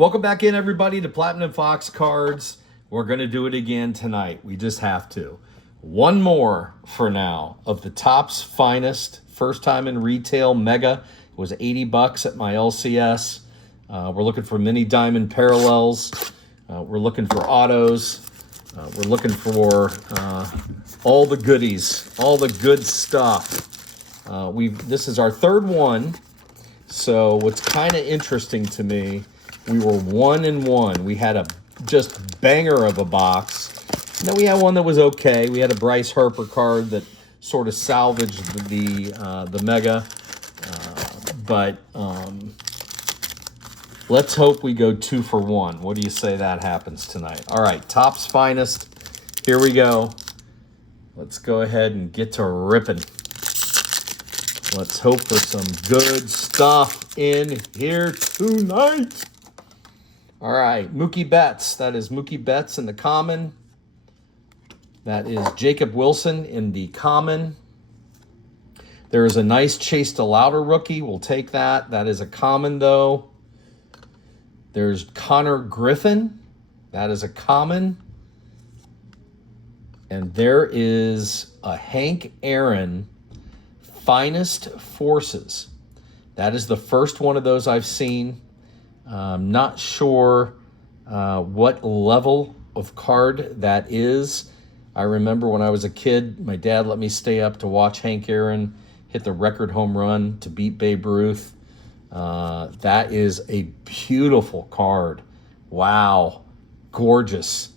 Welcome back in, everybody, to Platinum Fox Cards. We're going to do it again tonight. We just have to. One more for now of the Topps Finest. First time in retail mega. It was $80 at my LCS. We're looking for mini diamond parallels. We're looking for autos. We're looking for all the goodies, all the good stuff. This is our third one. So what's kind of interesting to me, we were 1-1. We had a just banger of a box. And then we had one that was okay. We had a Bryce Harper card that sort of salvaged the mega. But let's hope we go 2 for 1. What do you say that happens tonight? All right, Topps Finest. Here we go. Let's go ahead and get to ripping. Let's hope for some good stuff in here tonight. All right, Mookie Betts. That is Mookie Betts in the common. That is Jacob Wilson in the common. There is a nice Chase DeLauter rookie. We'll take that. That is a common, though. There's Connor Griffin. That is a common. And there is a Hank Aaron Finest Forces. That is the first one of those I've seen. I'm not sure what level of card that is. I remember when I was a kid, my dad let me stay up to watch Hank Aaron hit the record home run to beat Babe Ruth. That is a beautiful card. Wow. Gorgeous.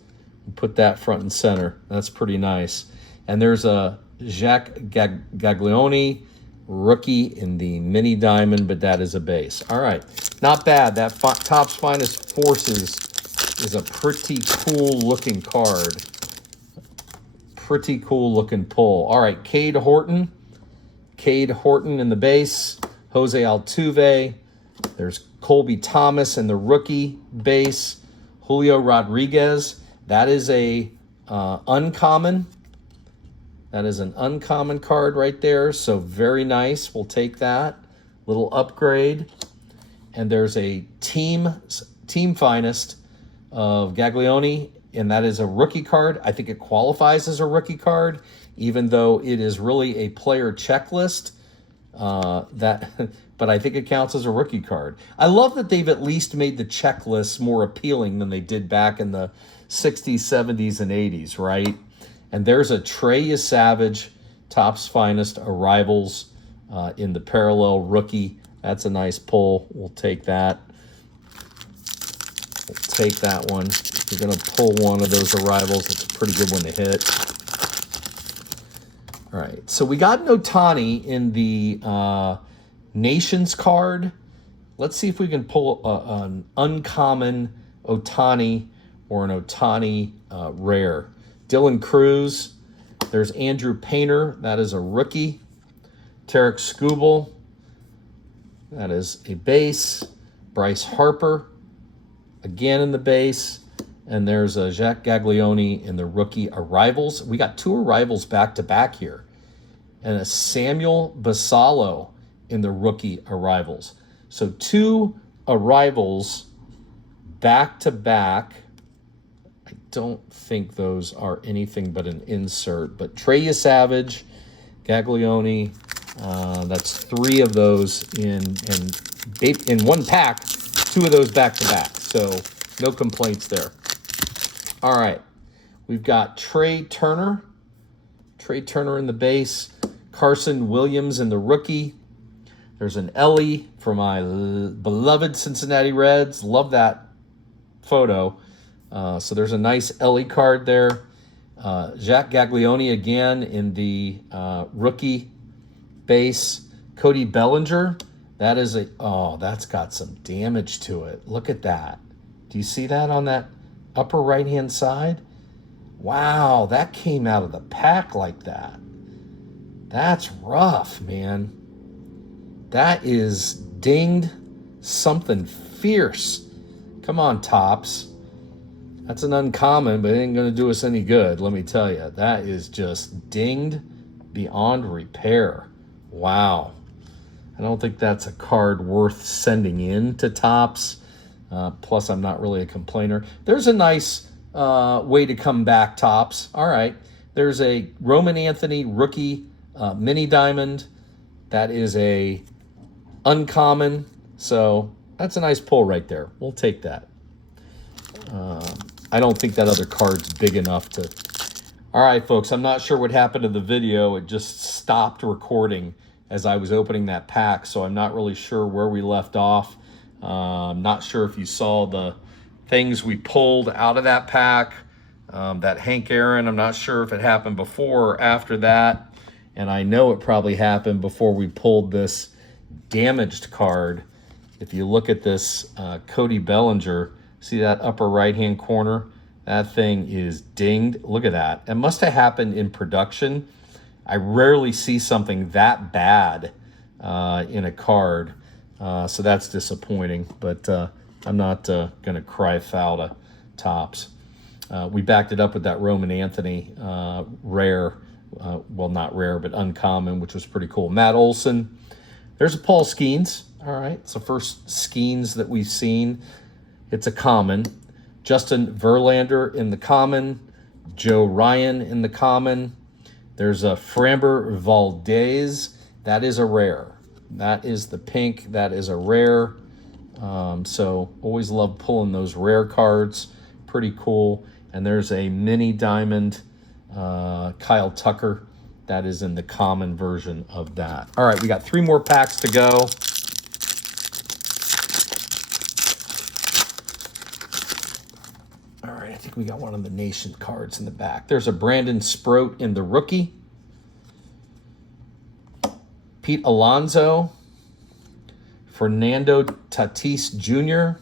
Put that front and center. That's pretty nice. And there's a Jack Gaglione rookie in the mini diamond, but that is a base. All right. Not bad. That Topps Finest Forces is a pretty cool looking card. Pretty cool looking pull. All right. Cade Horton. Cade Horton in the base. Jose Altuve. There's Colby Thomas in the rookie base. Julio Rodriguez. That is a uncommon. That is an uncommon card right there. So very nice. We'll take that. Little upgrade. And there's a team finest of Gaglione, and that is a rookie card. I think it qualifies as a rookie card, even though it is really a player checklist. But I think it counts as a rookie card. I love that they've at least made the checklists more appealing than they did back in the 60s, 70s, and 80s, right? And there's a Trey Savage Topps Finest Arrivals in the parallel rookie. That's a nice pull. We'll take that. We'll take that one. You're going to pull one of those Arrivals. It's a pretty good one to hit. All right. So we got an Ohtani in the Nations card. Let's see if we can pull an uncommon Ohtani or an Ohtani rare. Dylan Cruz. There's Andrew Painter. That is a rookie. Tarek Skubal. That is a base. Bryce Harper. Again in the base. And there's a Jack Gaglione in the rookie Arrivals. We got 2 Arrivals back-to-back here. And a Samuel Basallo in the rookie Arrivals. So 2 Arrivals back-to-back. I don't think those are anything but an insert. But Trey Savage, Gaglione, that's 3 of those in one pack, 2 of those back-to-back. So no complaints there. All right. We've got Trey Turner. Trey Turner in the base. Carson Williams in the rookie. There's an Ellie for my beloved Cincinnati Reds. Love that photo. So there's a nice Ellie card there. Jack Gaglione again in the rookie base. Cody Bellinger. That is that's got some damage to it. Look at that. Do you see that on that upper right-hand side? Wow, that came out of the pack like that. That's rough, man. That is dinged something fierce. Come on, Topps. That's an uncommon, but it ain't going to do us any good, let me tell you. That is just dinged beyond repair. Wow. I don't think that's a card worth sending in to Topps. Plus, I'm not really a complainer. There's a nice way to come back, Topps. All right. There's a Roman Anthony rookie mini diamond. That is a uncommon. So that's a nice pull right there. We'll take that. I don't think that other card's big enough to... All right, folks, I'm not sure what happened to the video. It just stopped recording as I was opening that pack, so I'm not really sure where we left off. I'm not sure if you saw the things we pulled out of that pack. That Hank Aaron, I'm not sure if it happened before or after that. And I know it probably happened before we pulled this damaged card. If you look at this Cody Bellinger, see that upper right-hand corner? That thing is dinged. Look at that. It must have happened in production. I rarely see something that bad in a card. So that's disappointing. But I'm not going to cry foul to Topps. We backed it up with that Roman Anthony rare. Well, not rare, but uncommon, which was pretty cool. Matt Olson. There's a Paul Skeens. All right. It's the first Skeens that we've seen. It's a common. Justin Verlander in the common. Joe Ryan in the common. There's a Framber Valdez. That is a rare. That is the pink. That is a rare. So always love pulling those rare cards. Pretty cool. And there's a mini diamond Kyle Tucker. That is in the common version of that. All right, we got 3 more packs to go. I think we got one of the Nation cards in the back. There's a Brandon Sproat in the rookie. Pete Alonso. Fernando Tatis Jr.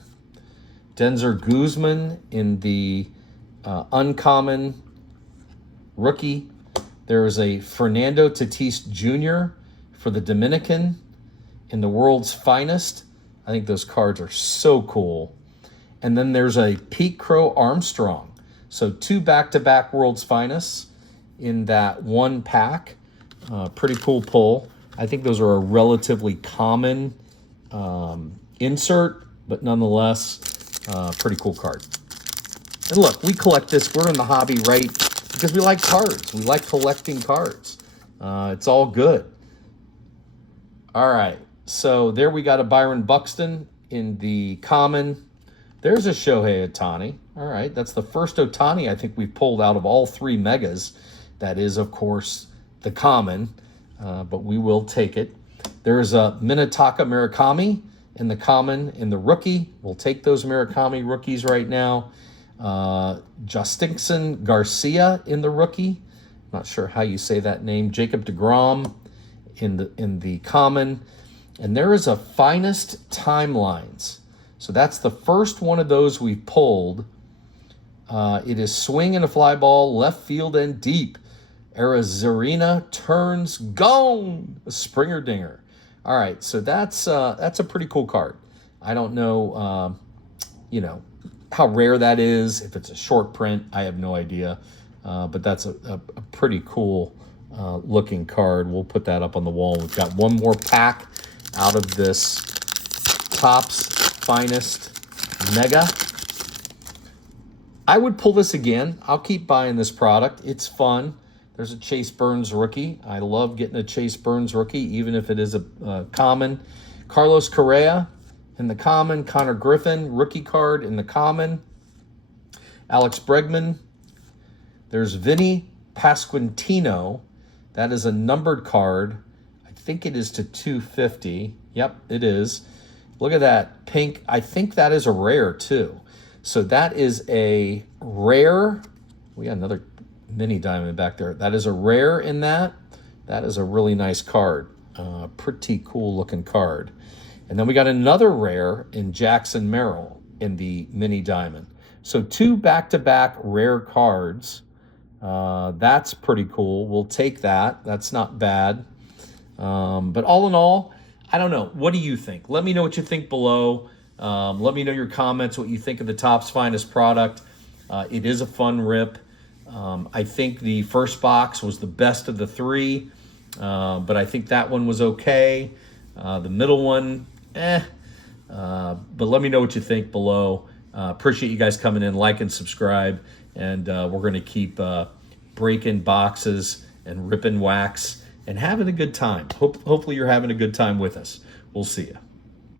Denzer Guzman in the uncommon rookie. There is a Fernando Tatis Jr. for the Dominican in the world's finest. I think those cards are so cool. And then there's a Pete Crow Armstrong. So 2 back-to-back World's Finest in that one pack. Pretty cool pull. I think those are a relatively common insert, but nonetheless, pretty cool card. And look, we collect this. We're in the hobby, right? Because we like cards. We like collecting cards. It's all good. All right. So there we got a Byron Buxton in the common. There's a Shohei Ohtani. All right, that's the first Ohtani I think we've pulled out of all 3 megas. That is, of course, the common, but we will take it. There's a Minataka Murakami in the common in the rookie. We'll take those Murakami rookies right now. Justinson Garcia in the rookie. Not sure how you say that name. Jacob deGrom in the common. And there is a Finest Timelines. So that's the first one of those we pulled. It is swing and a fly ball, left field and deep. Arizarena turns gone. A Springer dinger. All right, so that's a pretty cool card. I don't know, how rare that is. If it's a short print, I have no idea. But that's a pretty cool looking card. We'll put that up on the wall. We've got one more pack out of this Topps Finest Mega. I would pull this again. I'll keep buying this product. It's fun. There's a Chase Burns rookie. I love getting a Chase Burns rookie, even if it is a common. Carlos Correa in the common. Connor Griffin, rookie card in the common. Alex Bregman. There's Vinny Pasquantino. That is a numbered card. I think it is to 250. Yep, it is. Look at that pink. I think that is a rare too. So that is a rare. We got another mini diamond back there. That is a rare in that. That is a really nice card. Pretty cool looking card. And then we got another rare in Jackson Merrill in the mini diamond. So 2 back-to-back rare cards. That's pretty cool. We'll take that. That's not bad. But all in all, I don't know. What do you think? Let me know what you think below. Let me know your comments, what you think of the Topps Finest product. It is a fun rip. I think the first box was the best of the 3, but I think that one was okay. The middle one, But let me know what you think below. Appreciate you guys coming in, like and subscribe, and we're going to keep breaking boxes and ripping wax and having a good time. Hopefully you're having a good time with us. We'll see you.